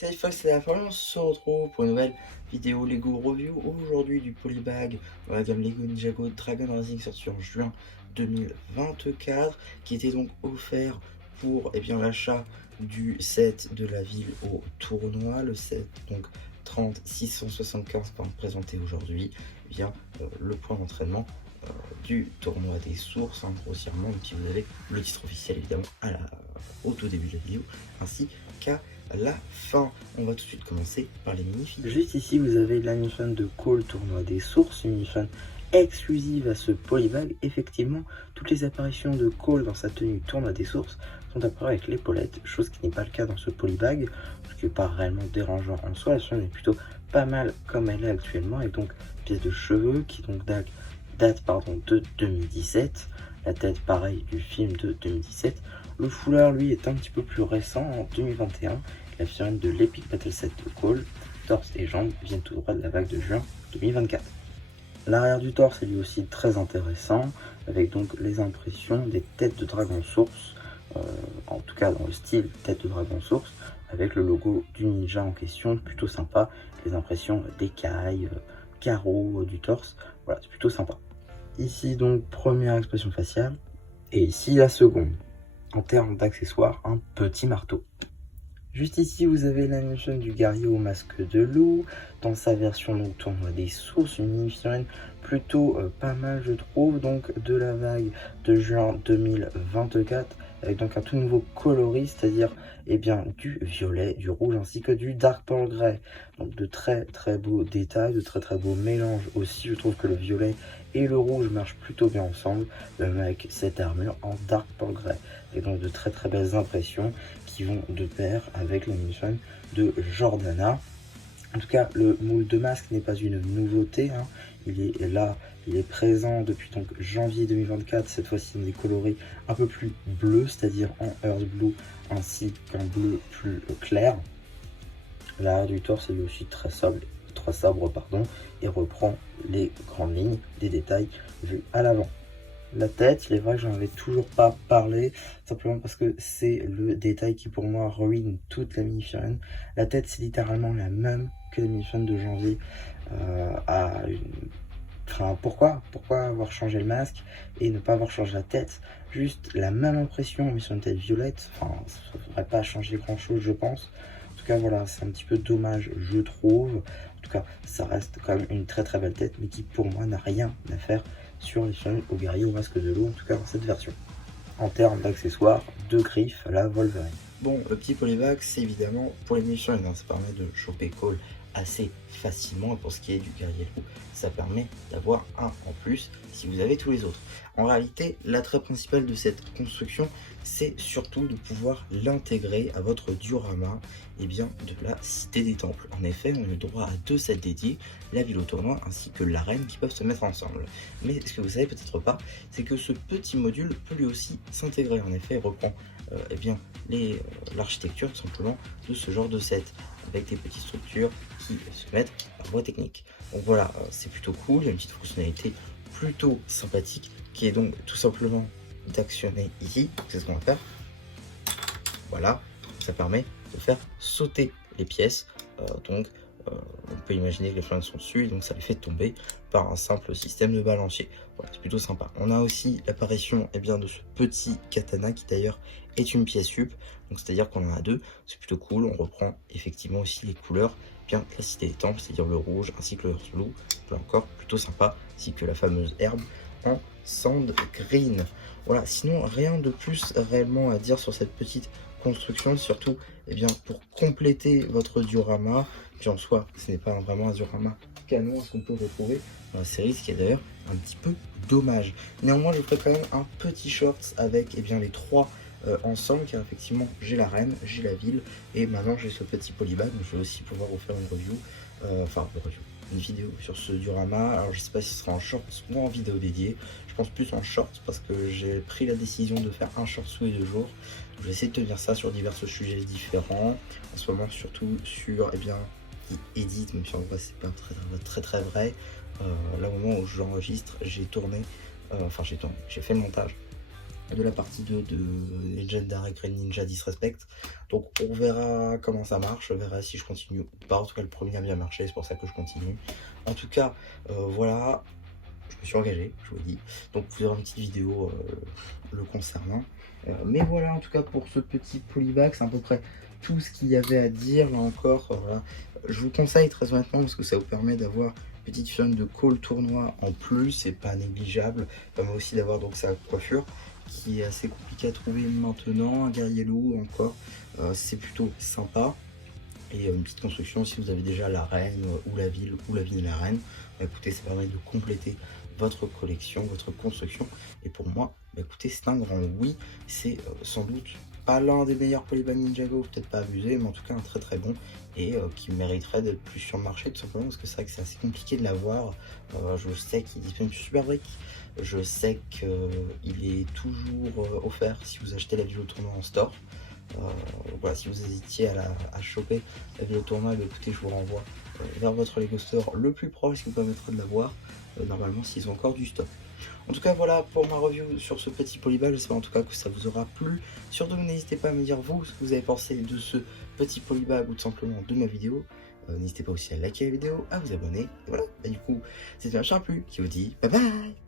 Salut Fox, c'est la fin, on se retrouve pour une nouvelle vidéo Lego Review. Aujourd'hui du Polybag dans la gamme Lego Ninjago Dragon Rising sorti en juin 2024, qui était donc offert pour l'achat du set de la ville au tournoi. Le set donc 30675 pour présenté aujourd'hui, le point d'entraînement du tournoi des sources, grossièrement. Et puis vous avez le titre officiel évidemment au tout début de la vidéo, ainsi qu'à la fin. On va tout de suite commencer par les mini-figures. Juste ici, vous avez la mini-fan de Cole Tournoi des Sources, une mini-fan exclusive à ce polybag. Effectivement, toutes les apparitions de Cole dans sa tenue Tournoi des Sources sont apparues avec l'épaulette, chose qui n'est pas le cas dans ce polybag, ce qui n'est pas réellement dérangeant en soi. La chaîne est plutôt pas mal comme elle est actuellement, et donc pièce de cheveux qui donc date de 2017. La tête pareil du film de 2017. Le foulard lui est un petit peu plus récent, en 2021. La figurine de l'Epic Battle Set de Cole, torse et jambes viennent tout droit de la vague de juin 2024. L'arrière du torse est lui aussi très intéressant, avec donc les impressions des têtes de dragon source, en tout cas dans le style tête de dragon source, avec le logo du ninja en question, plutôt sympa, les impressions d'écailles, carreaux du torse, voilà, c'est plutôt sympa. Ici donc première expression faciale, et ici la seconde. En termes d'accessoires, un petit marteau. Juste ici, vous avez l'animation du guerrier au masque de loup, dans sa version donc tournoi des sources, une mini-figurine plutôt pas mal je trouve, donc de la vague de juin 2024, avec donc un tout nouveau coloris, c'est-à-dire du violet, du rouge ainsi que du dark pearl grey. Donc de très très beaux détails, de très très beaux mélanges aussi. Je trouve que le violet et le rouge marchent plutôt bien ensemble, même avec cette armure en dark pearl grey. Et donc de très très belles impressions qui vont de pair avec la mini-fan de Jordana. En tout cas, le moule de masque n'est pas une nouveauté, hein. Il est là, il est présent depuis donc janvier 2024. Cette fois-ci, il est coloré un peu plus bleu, c'est-à-dire en Earth Blue ainsi qu'en bleu plus clair. L'arrière du torse est lui aussi très sobre, et reprend les grandes lignes des détails vus à l'avant. La tête, il est vrai que j'en avais toujours pas parlé, simplement parce que c'est le détail qui pour moi ruine toute la mini-figurine. La tête, c'est littéralement la même que la mini-figurine de janvier. Enfin, pourquoi avoir changé le masque et ne pas avoir changé la tête? Juste la même impression, mais sur une tête violette. Enfin, ça ne devrait pas changer grand chose, je pense. En tout cas, voilà, c'est un petit peu dommage, je trouve. En tout cas, ça reste quand même une très très belle tête, mais qui pour moi n'a rien à faire sur les figurines au guerrier au masque de loup, en tout cas dans cette version. En termes d'accessoires, deux griffes à la Wolverine. Bon, le petit polybag, c'est évidemment pour les mini-figurines, ça permet de choper Cole assez facilement, et pour ce qui est du guerrier loup, ça permet d'avoir un en plus si vous avez tous les autres. En réalité, l'attrait principal de cette construction, c'est surtout de pouvoir l'intégrer à votre diorama de la Cité des Temples. En effet, on a le droit à deux sets dédiés, la ville au tournoi ainsi que l'arène, qui peuvent se mettre ensemble. Mais ce que vous savez peut-être pas, c'est que ce petit module peut lui aussi s'intégrer. En effet, il reprend l'architecture tout simplement de ce genre de set, avec des petites structures qui se mettent par voie technique. Donc voilà, c'est plutôt cool. Il y a une petite fonctionnalité plutôt sympathique qui est donc tout simplement d'actionner ici. C'est ce qu'on va faire. Voilà, ça permet de faire sauter les pièces. On peut imaginer que les flingues sont dessus, et donc ça les fait tomber par un simple système de balancier. Voilà, c'est plutôt sympa. On a aussi l'apparition de ce petit katana qui d'ailleurs est une pièce sup, donc c'est-à-dire qu'on en a deux, c'est plutôt cool. On reprend effectivement aussi les couleurs de la Cité des Temples, c'est-à-dire le rouge ainsi que le blue, là encore plutôt sympa, ainsi que la fameuse herbe en sand green. Voilà, sinon rien de plus réellement à dire sur cette petite construction, surtout pour compléter votre diorama. Puis en soi, ce n'est pas vraiment un diorama canon à ce qu'on peut retrouver dans la série, ce qui est d'ailleurs un petit peu dommage. Néanmoins, je ferai quand même un petit short avec les trois ensemble, car effectivement j'ai la reine, j'ai la ville, et maintenant j'ai ce petit polybag, donc je vais aussi pouvoir vous faire une review, une vidéo sur ce diorama. Alors je sais pas si ce sera en short ou en vidéo dédiée, je pense plus en short parce que j'ai pris la décision de faire un short tous les 2 jours. Je vais essayer de tenir ça sur divers sujets différents, en ce moment surtout sur Edit, même si en vrai c'est pas très vrai. Là au moment où j'enregistre, j'ai tourné, j'ai fait le montage de la partie 2 de Legendary Greninja Disrespect. Donc on verra comment ça marche, on verra si je continue ou pas. En tout cas le premier a bien marché, c'est pour ça que je continue. En tout cas voilà, je me suis engagé, je vous le dis. Donc vous aurez une petite vidéo le concernant. Mais voilà, en tout cas pour ce petit polybag, c'est à peu près tout ce qu'il y avait à dire. Là encore, voilà. Je vous conseille très honnêtement parce que ça vous permet d'avoir une petite fun de call tournoi en plus, c'est pas négligeable. Ça permet aussi d'avoir donc sa coiffure qui est assez compliquée à trouver maintenant. Un guerrier loup encore, c'est plutôt sympa. Et une petite construction si vous avez déjà l'arène ou la ville et l'arène. Bah, écoutez, ça permet de compléter votre collection, votre construction. Et pour moi, bah, écoutez, c'est un grand oui. C'est sans doute pas l'un des meilleurs Polybags Ninjago, peut-être pas abusé, mais en tout cas un très très bon et qui mériterait d'être plus sur le marché tout simplement parce que c'est vrai que c'est assez compliqué de l'avoir. Je sais qu'il est disponible sur Super Brick, je sais qu'il est toujours offert si vous achetez la vidéo tournoi en store. Voilà, si vous hésitiez à choper la vidéo tournoi, bah, écoutez, je vous renvoie vers votre Lego Store le plus proche qui vous permettra de l'avoir, normalement s'ils ont encore du stock. En tout cas voilà pour ma review sur ce petit polybag, j'espère en tout cas que ça vous aura plu. Surtout n'hésitez pas à me dire vous ce que vous avez pensé de ce petit polybag ou tout simplement de ma vidéo. N'hésitez pas aussi à liker la vidéo, à vous abonner. Et voilà, bah, du coup c'était un Charles qui vous dit bye bye.